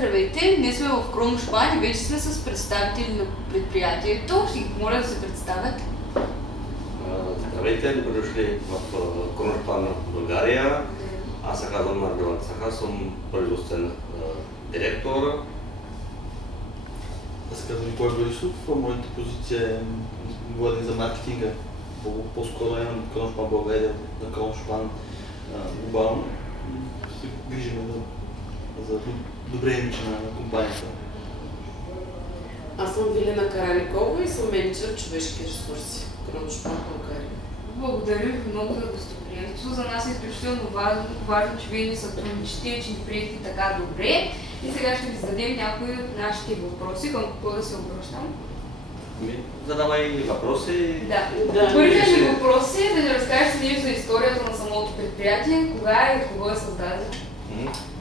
Здравейте, днес сме в Кроношпан и вече сме с представители на предприятието. Ще ги помоля да се представят. Здравейте, добре дошли в Кроношпан в България. Аз се казвам Маргелан Цаха, съм производствен директор. Аз се казвам Николай Борисов, моята позиция е говорим за маркетинга. По-скоро е на Кроношпан България, на Кроношпан глобално. Се грижим за добре имидж на компанията. Аз съм Вилена Караникова и съм менеджер човешки ресурси в Кроношпан България. Благодаря ви много за гостоприемство. За нас е изключително важно, че вие ни сътрудничите и че ни приехте така добре. И сега ще ви зададем някои от нашите въпроси. Към какво да се обръщам? Задавай въпроси. Да. Първият ми въпрос е да ни разкажете нещо за историята на самото предприятие, кога и от кого е създадено.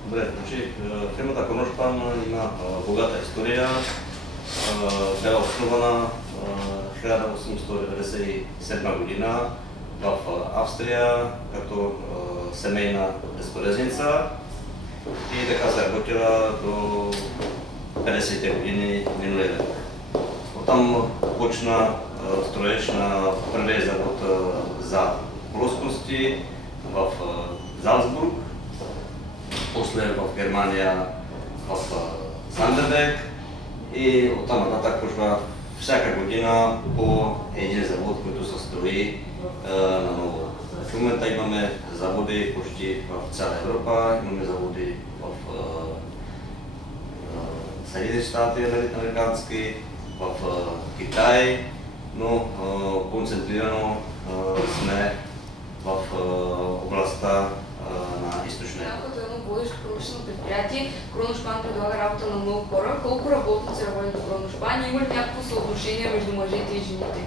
Добре, значи фирмата Кроношпан има богата история. Бе основана 1897 година в Австрия като семейна безполезница и така се работила до 50-те години миналия век. Оттам почна строеж на първия завод за плоскости в Залцбург, после в Германия в Сандерберг и оттам нататък почва всяка година по един завод, който се строи наново. В момента имаме заводи почти в цяла Европа, имаме заводи в Съединените щати американски, в Китай, но концентрирано сме в областта на източна Европа. Като едно водещо промишлено предприятие, Кроношпан предлага работа на много хора. Колко работници работят в Кроношпан? Има ли някакво съотношение между мъжете и жените?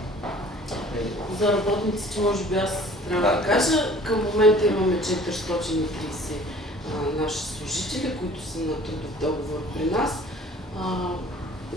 За работниците, може би аз трябва да кажа, към момента имаме 430 наши служители, които са на трудов договор при нас.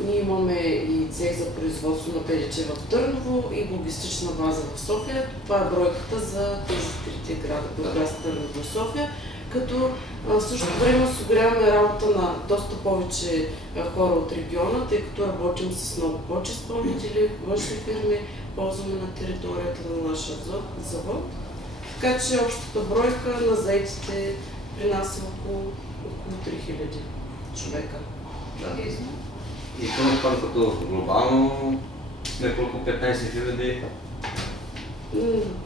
Ние имаме и цех за производство на ПДЧ в Търново и логистична база в София. Това е бройката за тези трите града, Бургас, Търново и София. Като в същото време осигуряваме работа на доста повече хора от региона, тъй като работим с много повече изпълнители, външни фирми, ползваме на територията на нашия завод. Така че общата бройка на заетите при нас е около 3000 човека. И Кроношпан като глобално сме колко 15 000.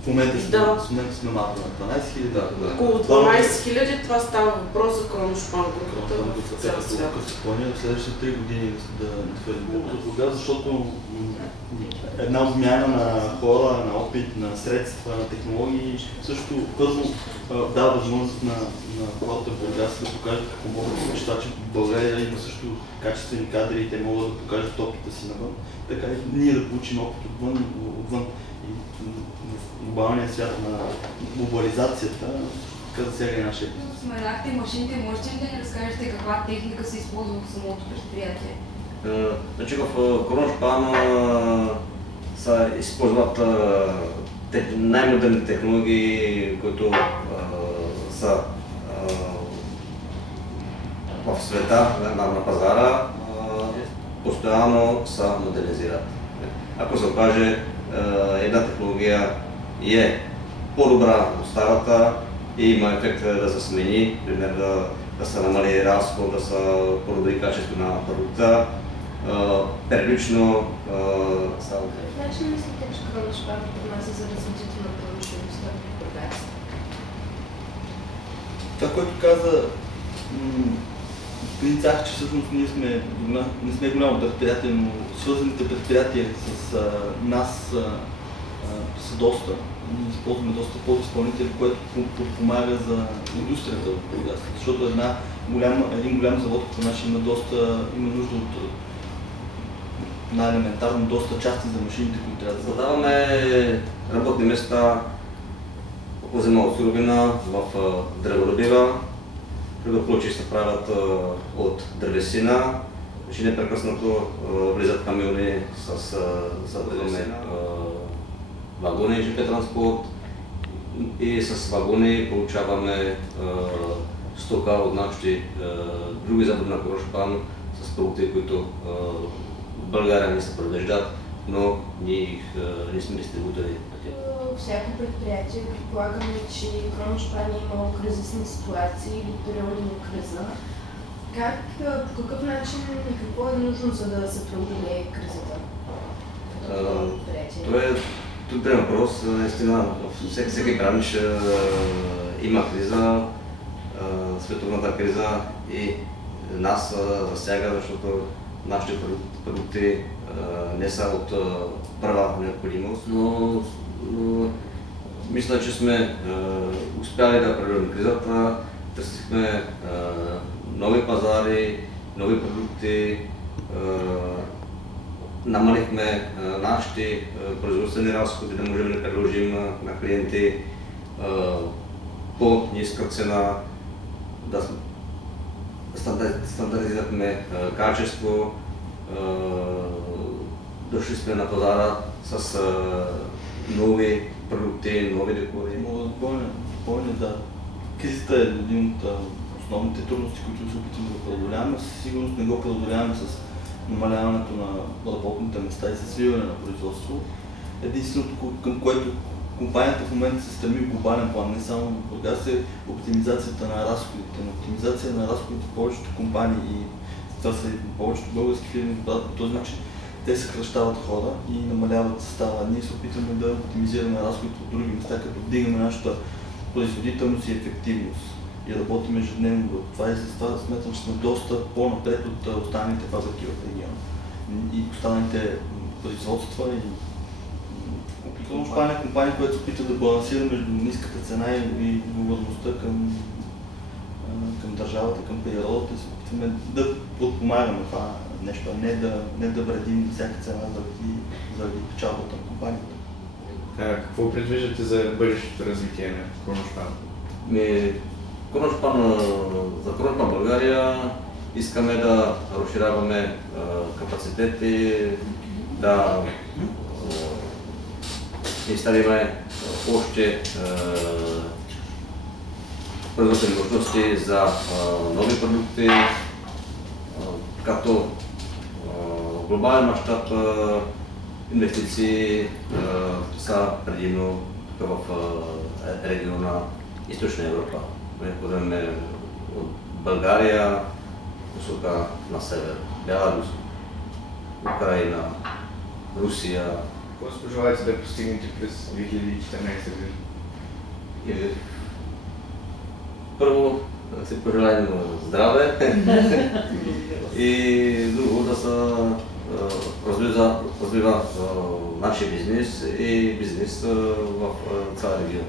В момента сме малко на 12 000. Около 12 000, това става въпрос за Кроношпан групата в цял свят. Като се планира в следващите 3 години да хвърлим от Бургас, защото една обмяна на хора, на опит, на средства, на технологии също първо дава възможност на хората в Бургас да покажат какво могат да мечтат, че в България има също качествени кадри и те могат да покажат опита си навън. Така и ние да получим опит отвън. В глобалния свят на глобализацията, така засяга и нашия бизнес. Споменахте машините, можете ли да ни разкажете каква техника се използва в самото предприятие? Значи в Кроношпан се използват най-модерни технологии, които са в света, на пазара, постоянно се модернизират. Ако се окаже една технология е по-добра от старата и има ефект да се смени, примерно да се намали разход, да се подобри качество на продукта, периодично става. Значи не мислите, че Кроношпан допринася за развитието на промишлеността в Бургас? Това, което каза Цах, че всъщност ние не сме голямо предприятие, но свързаните предприятия с нас са доста. Ние използваме доста подизпълнители, което помага за индустрията в Бургас. Защото един голям завод като наш има нужда от най-елементарно доста части за машините, които трябва да създаваме работни места, взема суровина в дърворобива. Хлебоплочи се правят от дървесина. Ще непрекъснато влизат камиони с вагони, ЖП транспорт и с вагони получаваме стока от нашите други заводи на Кроношпан с продукти, които в България не се произвеждат, но ние сме дистрибутори. Всяко предприятие, предполагаме, че Кроношпан е имало кризисни ситуации или периоди на криза. По какъв начин и какво е нужно, за да се преодолее кризата? Това е труден въпрос. Наистина, всеки бранш има криза, световната криза и нас засяга, защото нашите продукти не са от първа необходимост, но мисля, че сме успяли да преодолеем кризата, търсихме нови пазари, нови продукти, намалихме нашите производствени разходи, да можем да предложим на клиенти по-ниска цена, да стандартизирахме качество, дошли сме на пазара с нови продукти, нови декори. Мога да допълня, да. Кризата е един от основните трудности, които се опитваме да преодоляваме. Със сигурност не го преодоляваме с намаляването на работните места и със свиване на производство. Единственото, към което компанията в момента се стреми в глобален план, не само в Бургас, е оптимизацията на разходите. На оптимизация на разходите в повечето компании, и това са повечето български фирми, по този начин те съкращават хора и намаляват състава. Ние се опитваме да оптимизираме разходите от други места, като вдигаме нашата производителност и ефективност. И работим ежедневно в това и с това смятам, че сме доста по-напред от останалите фабрики в региона. И останалите производства и Кроношпан е компания, която се опитва да балансира между ниската цена и отговорността към държавата, към природата. Се опитваме да подпомагаме това нещо, а не да вредим на всяка цена заради печалбата на компанията. Какво предвиждате за бъдещето развитие на Кроношпан? За Кроношпан България искаме да разширяваме капацитети, да инсталираме още производствени мощности за нови продукти, като глобален мащаб инвестиции са предимно в региона Източна Европа. Ходим от България, посока на север, Беларус, Украина, Русия. Какво си пожелаете да постигнете през 2014 година? Първо да си пожелаем здраве и друго да се развива нашия бизнес и бизнес в цял регион.